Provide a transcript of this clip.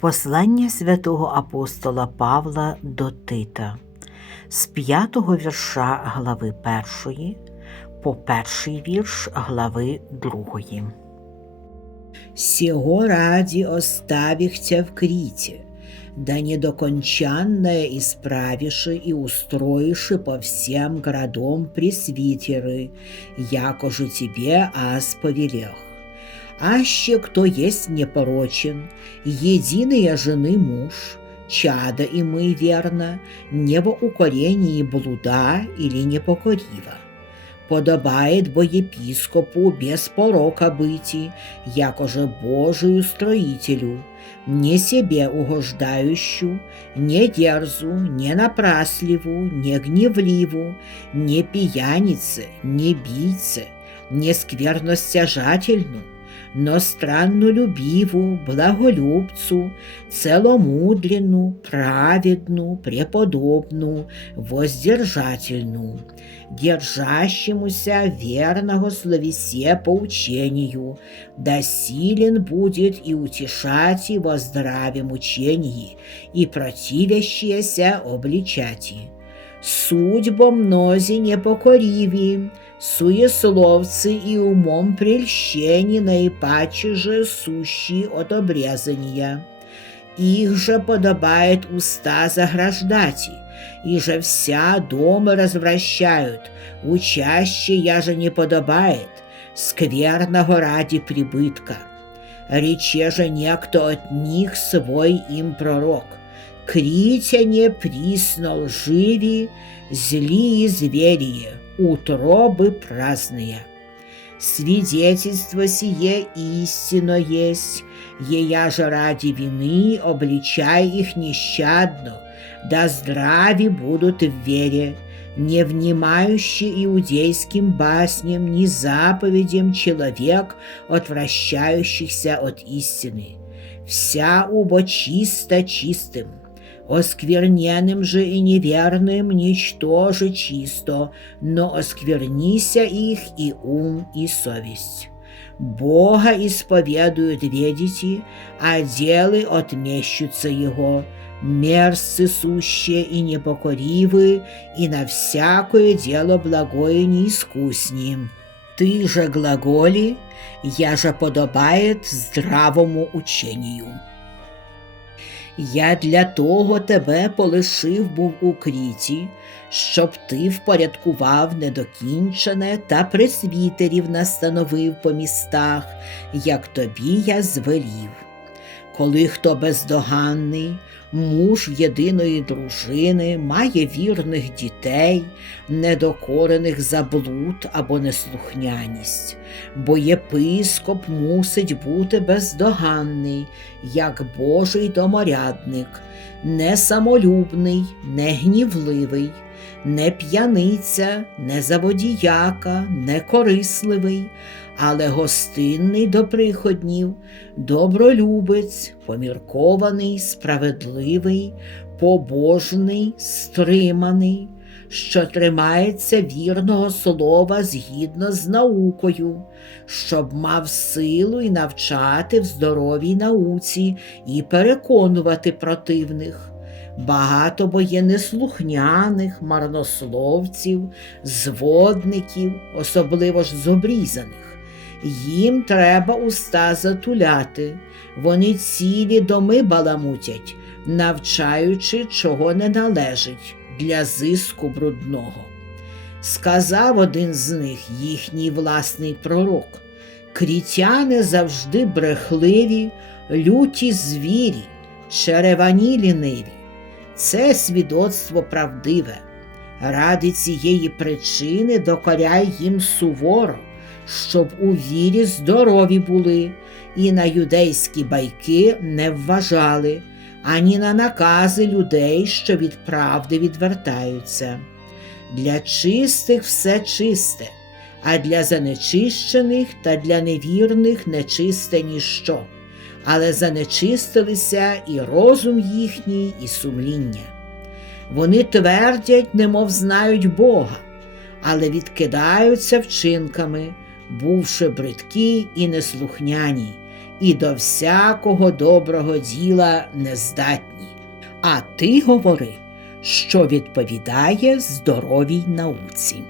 Послання святого апостола Павла до Тита з п'ятого вірша глави першої по перший вірш глави другої. Сего ради оставихтя в Крите, да недокончанное исправиши и устроиши по всем городам пресвитеры, якоже тебе аз повелех Аще кто есть непорочен, единая жены муж, чада и мы верно, не во укорении блуда или непокорива. Подобает бо епископу без порока быти, якоже Божию строителю, не себе угождающую, не дерзу, не напрасливу, не гневливу, не пьянице, не бийце, не скверностяжательну, но странно любиву, благолюбцу, целомудренну, праведну, преподобну, воздержательну, держащемуся верного словесе по учению, да будет и утешать его здравем учении, и противящиеся обличати. Судьбо мнози непокориві, суесловцы и умом прельщені наипаче же сущи от обрезания. Их же подобает уста заграждати, и же вся дома развращают, учаще я же не подобает, скверного ради прибытка. Рече же некто от них свой им пророк, критяне присно лживи, злие зверие, утробы праздные. Свидетельство сие истинно есть, ея же ради вины обличай их нещадно, да здрави будут в вере, не внимающий иудейским басням, ни заповедям человек, отвращающихся от истины. Вся убо чисто чистым, оскверненным же и неверным ничто же чисто, но осквернися их и ум, и совесть. Бога исповедуют ведите, а делы отмещутся Его, мерзцы сущие и непокоривы, и на всякое дело благое неискусним. Ты же глаголи, я же подобает здравому учению. Я для того тебе полишив був у кріті, щоб ти впорядкував недокінчене та присвітерів настановив по містах, як тобі я звелів. Коли хто бездоганний, муж єдиної дружини, має вірних дітей, недокорених за блуд або неслухняність, бо єпископ мусить бути бездоганний, як Божий доморядник, не самолюбний, не гнівливий, не п'яниця, не заводіяка, не корисливий, але гостинний до приходнів, добролюбець, поміркований, справедливий, побожний, стриманий, що тримається вірного слова згідно з наукою, щоб мав силу і навчати в здоровій науці і переконувати противних. Багато бо марнословців, зводників, особливо ж з обрізаних. Їм треба уста затуляти, вони цілі доми баламутять, навчаючи, чого не належить для зиску брудного. Сказав один з них їхній власний пророк крітяни завжди брехливі, люті звірі, черевані ліниві. Це свідоцтво правдиве. Ради цієї причини докоряй їм суворо, щоб у вірі здорові були, і на юдейські байки не вважали, ані на накази людей, що від правди відвертаються. Для чистих все чисте, а для занечищених та для невірних нечисте ніщо але занечистилися і розум їхній, і сумління. Вони твердять, немов знають Бога, але відкидаються вчинками, бувши бридкі і неслухняні, і до всякого доброго діла нездатні. А ти говори, що відповідає здоровій науці.